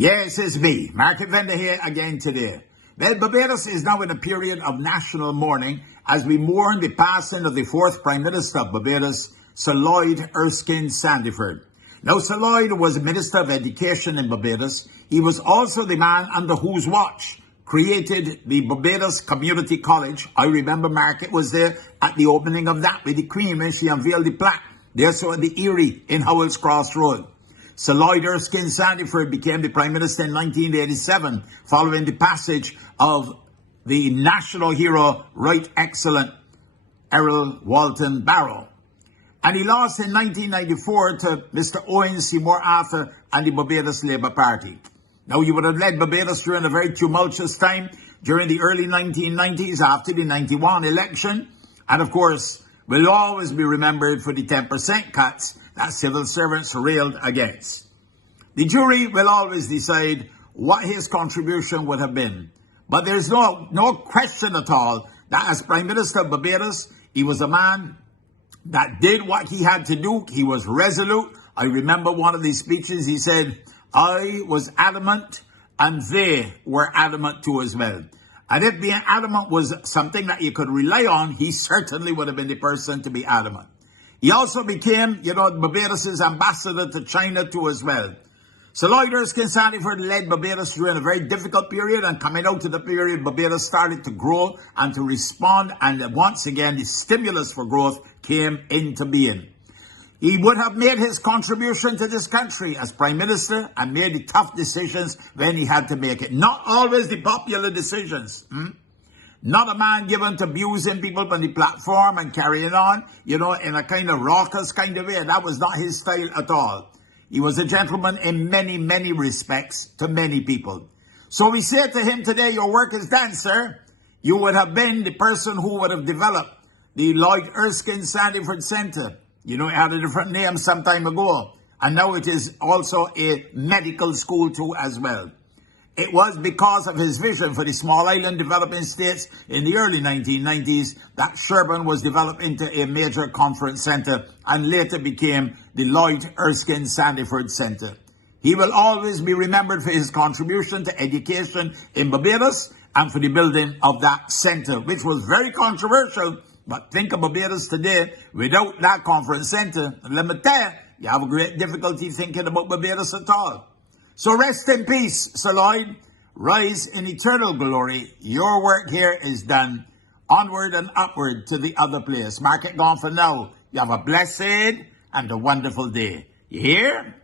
Yes, it's me, Market Vendor here again today. Well, Barbados is now in a period of national mourning as we mourn the passing of the fourth Prime Minister of Barbados, Sir Lloyd Erskine Sandiford. Now, Sir Lloyd was Minister of Education in Barbados. He was also the man under whose watch created the Barbados Community College. I remember Market was there at the opening of that with the Queen when she unveiled the plaque. There, so at the Erie in Howells Cross Road. Sir Lloyd Erskine Sandiford became the Prime Minister in 1987 following the passage of the national hero, Right Excellent Errol Walton Barrow. And he lost in 1994 to Mr. Owen Seymour Arthur and the Barbados Labour Party. Now, you would have led Barbados during a very tumultuous time during the early 1990s after the 91 election. And of course, will always be remembered for the 10% cuts that civil servants railed against. The jury will always decide what his contribution would have been. But there's no question at all that as Prime Minister of Barbados, he was a man that did what he had to do. He was resolute. I remember one of these speeches, he said, I was adamant and they were adamant too as well. And if being adamant was something that you could rely on, he certainly would have been the person to be adamant. He also became, Barbados' ambassador to China too as well. Sir Lloyd Erskine Sandiford led Barbados during a very difficult period, and coming out of the period, Barbados started to grow and to respond, and once again, the stimulus for growth came into being. He would have made his contribution to this country as Prime Minister and made the tough decisions when he had to make it. Not always the popular decisions. Not a man given to abusing people on the platform and carrying on, in a kind of raucous kind of way. That was not his style at all. He was a gentleman in many, many respects to many people. So we say to him today, your work is done, sir. You would have been the person who would have developed the Lloyd Erskine Sandiford Center. It had a different name some time ago. And now it is also a medical school too as well. It was because of his vision for the small island developing states in the early 1990s that Sherburn was developed into a major conference center and later became the Lloyd Erskine Sandiford Center. He will always be remembered for his contribution to education in Barbados and for the building of that center, which was very controversial. But think of Barbados today without that conference center. And let me tell you, you have a great difficulty thinking about Barbados at all. So rest in peace, Sir Lloyd. Rise in eternal glory. Your work here is done. Onward and upward to the other place. Market gone for now. You have a blessed and a wonderful day. You hear?